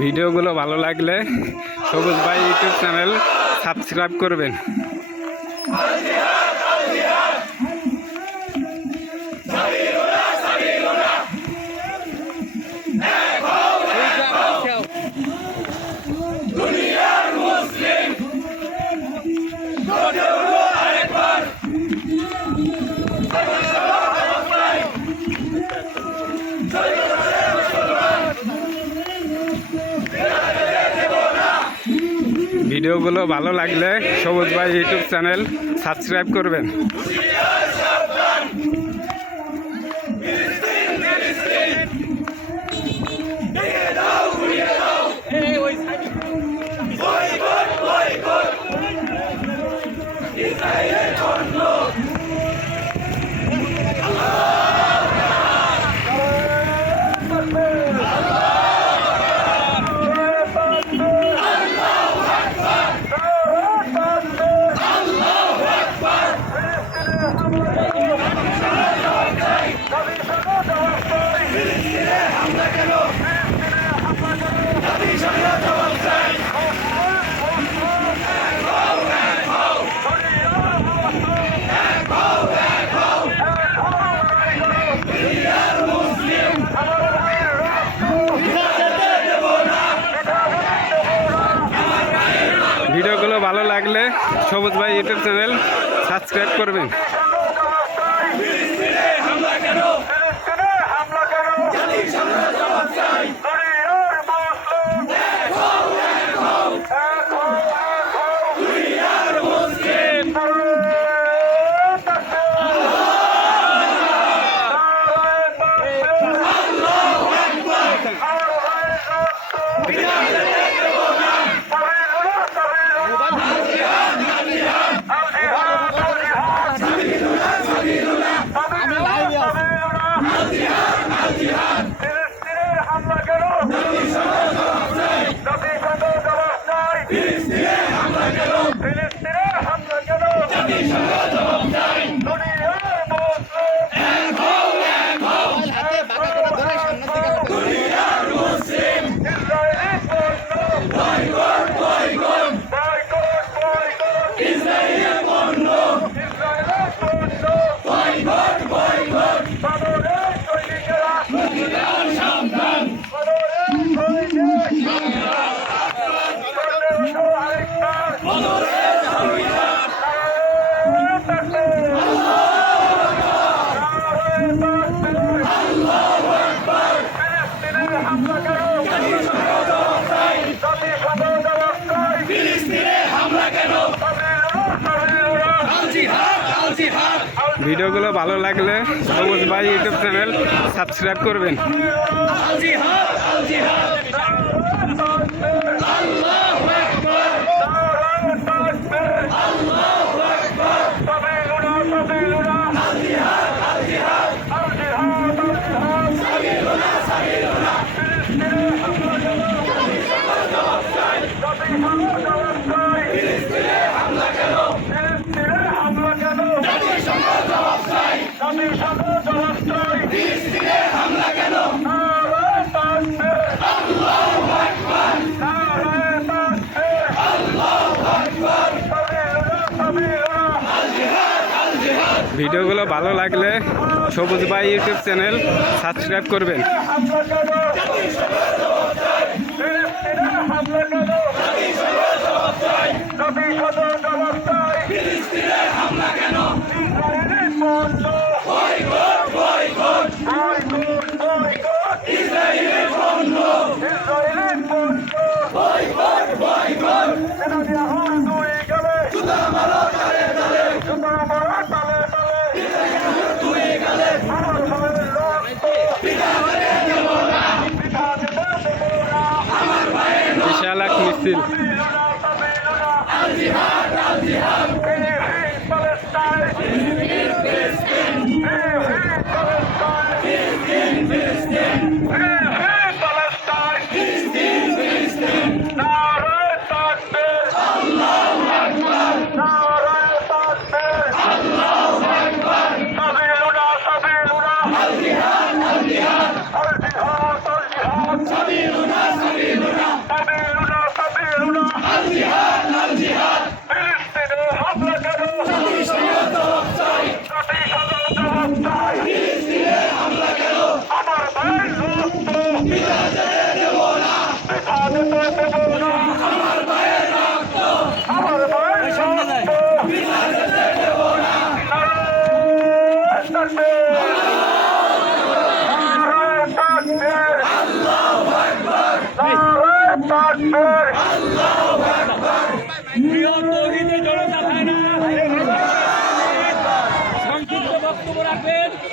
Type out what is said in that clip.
ভিডিওগুলো ভালো লাগলে সবুজ ভাই ইউটিউব চ্যানেল সাবস্ক্রাইব করবেন। ভিডিওগুলো ভালো লাগলে সবুজ ভাই ইউটিউব চ্যানেল সাবস্ক্রাইব করবেন। সবুজ ভাই ইউটিউব চ্যানেল সাবস্ক্রাইব করবেন। হাতে ভিডিওগুলো ভালো লাগলে সবুজ ভাই ইউটিউব চ্যানেল সাবস্ক্রাইব করবেন। ভিডিওগুলো ভালো লাগলে সবুজ ভাই ইউটিউব চ্যানেল সাবস্ক্রাইব করবেন। বিশাল এক মিছিল। আল্লাহু আকবার। আল্লাহু আকবার নিয়ত জড়তা হয় না রাখবেন।